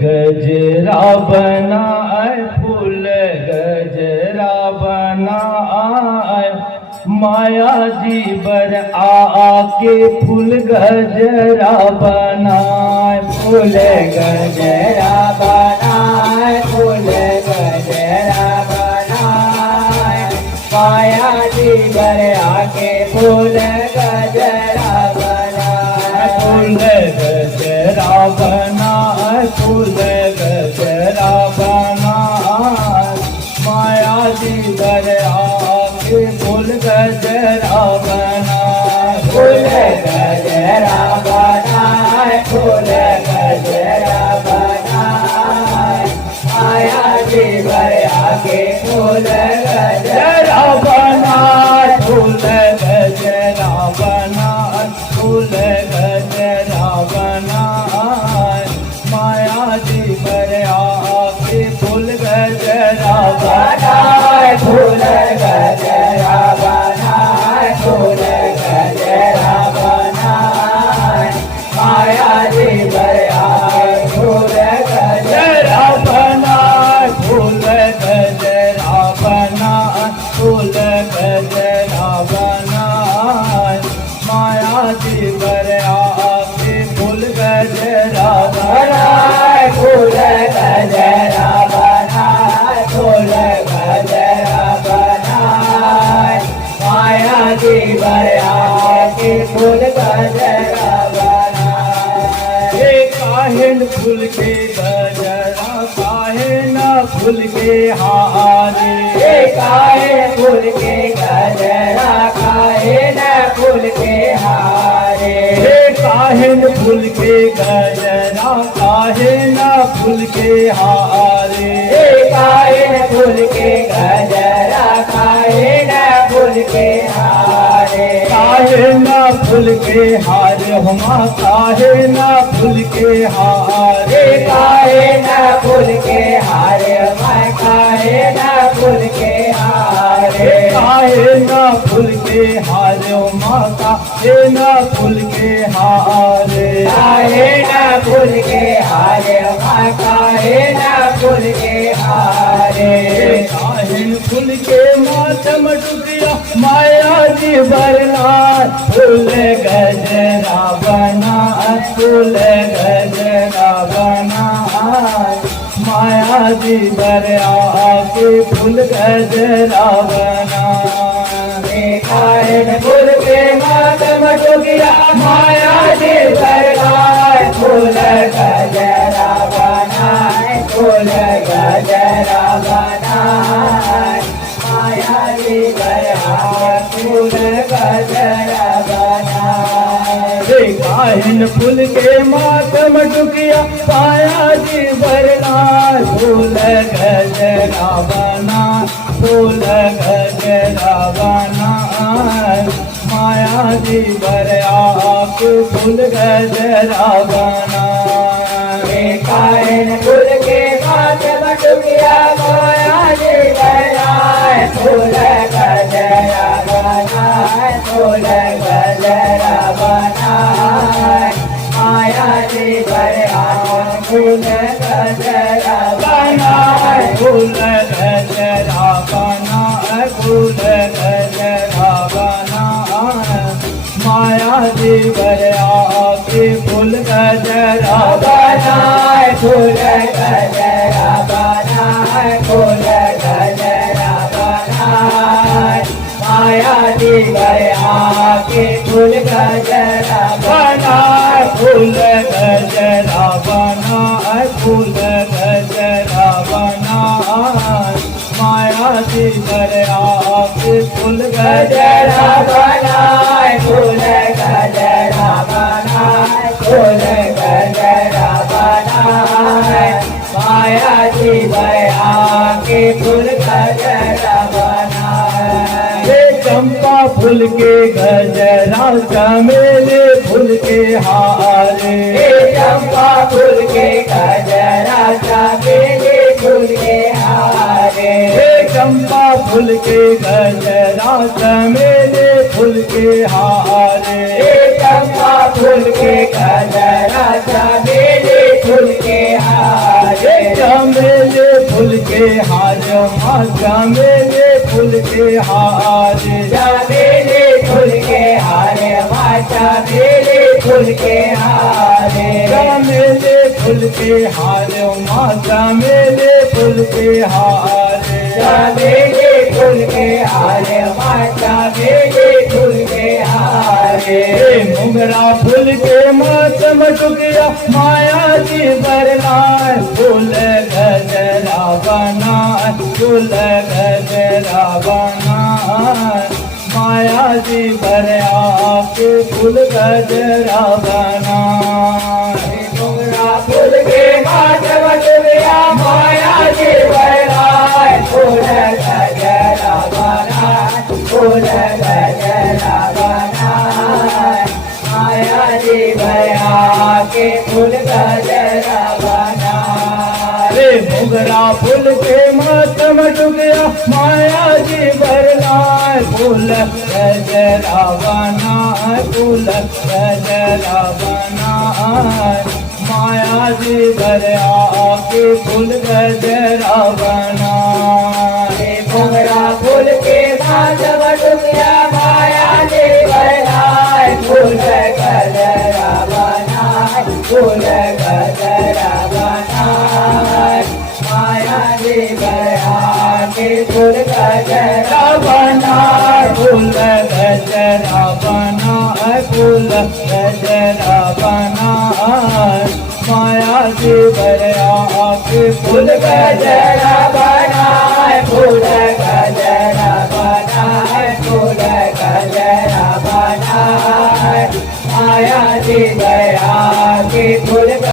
गजरा बनाए, फूल गजरा बनाए, माया जी बर आके फूल गजरा बनाए, फूल गजरा बनाए, फूल गजरा बनाए, माया जी बर आके फूल गजरा बनाए, फूल गजरा बनाए, फूल गजरा बनाए, माया जी बर आके फूल गजरा बनाए, फूल गजरा बनाए, फूल गजरा बनाए, माया जी बर आके फूल गजरा बनाए, फूल गजरा बनाए, फूल गजरा बनाए, माया जी बर आके फूल गजरा बनाए, फूल गजरा बनाए, फूल गजरा बनाए, माया जी बर आके फूल गजरा बनाए, फूल गजरा बनाए, फूल गजरा बनाए, माया जी बर आके फूल गजरा बनाए, फूल गजरा बनाए, फूल गजरा बनाए, माया जी बर आके फूल गजरा बनाए, काहिन फूल के गजरा काहे न फूल के हारे, काहे फूल के गजरा काहे न फूल के हारे, काहिन फूल के गजरा काहे न फूल के हारे, काहे फूल के गजरा काहे न फूल के हारे, काहे न फूल के हारे, हुमा काहे न फूल के हारे, काहे न फूल के हारे, मैं काहे न फूल के हारे, काहे न फूल के हारे, हुमा काहे न फूल के हारे, काहे न फूल के हारे, मैं काहे न फूल के हारे, काहिन फूल के मातम टुकिया माया जी बरना, फूल गजरा बना, फूल गजरा बना, माया जी बर आके फूल गजरा बना, काहे फूल के मातम टुकिया माया जी बरना, फूल गजरा बनाए, फूल गजरा बनाए, माया जी बरना फूल गजरा बनाए, काहिन फूल के मातम टुकिया माया जी बरना, फूल गजरा बना, फूल गजरा बना, माया जी बर आके फूल गजरा बना, काहे फूल के मातम टुकिया माया जी बनाए, फूल गजरा बनाए, फूल गजरा बनाए, माया जी बनाए, फूल गजरा बनाए, फूल गजरा बना, फूल गजरा बना, माया जी बर आके फूल गजरा बनाए, फूल गजरा बनाए, फूल गजरा बनाए, माया जी आके फूल गजरा बनाए, फूल गजरा बना, फूल गजरा बना, माया जी बर आके फूल गजरा बनाए, फूल गजरा बनाए, फूल गजरा बनाए, माया जी आके फूल गजरा बनाए, चंपा फूल के गजरा, चमेली फूल के हारे, चंपा फूल के गजरा, चमेली फूल के हारे, चंपा फूल के गजरा, चमेली फूल के हारे, चंपा फूल के गजरा, चमेली फूल के हारे, चमेली फूल के हार माँ चमेली फूल के हार चमेली फूल के हार माँ चमेली फूल के हार चमेली फूल के हार माँ चमेली फूल के हार चमेली फूल के हार माँ चमेली फूल के हार मोगरा फूल के मातम टुकिया माया जी बरनाए फूल गजरा बनाए फूल गजरा बनाए माया जी बरया के फूल गजरा बनाए मोगरा फूल के मातम टुकिया माया जी बरनाए फूल गजरा बनाए फूल गजरा बनाए माया जी बरया के फूल गजरा बनाए मोगरा फूल के मातम टुकिया माया जी बरनाए फूल गजरा बनाए फूल गजरा बनाए माया जी बरया के फूल गजरा बनाए मोगरा फूल के मातम टुकिया माया जी बनाए फूल गजरा बनाए फूल गजरा बनाए माया जी बना के फूल गजरा बनाए फूल गजरा बनाए फूल गजरा बनाए माया जी बरया के फूल फूल गजरा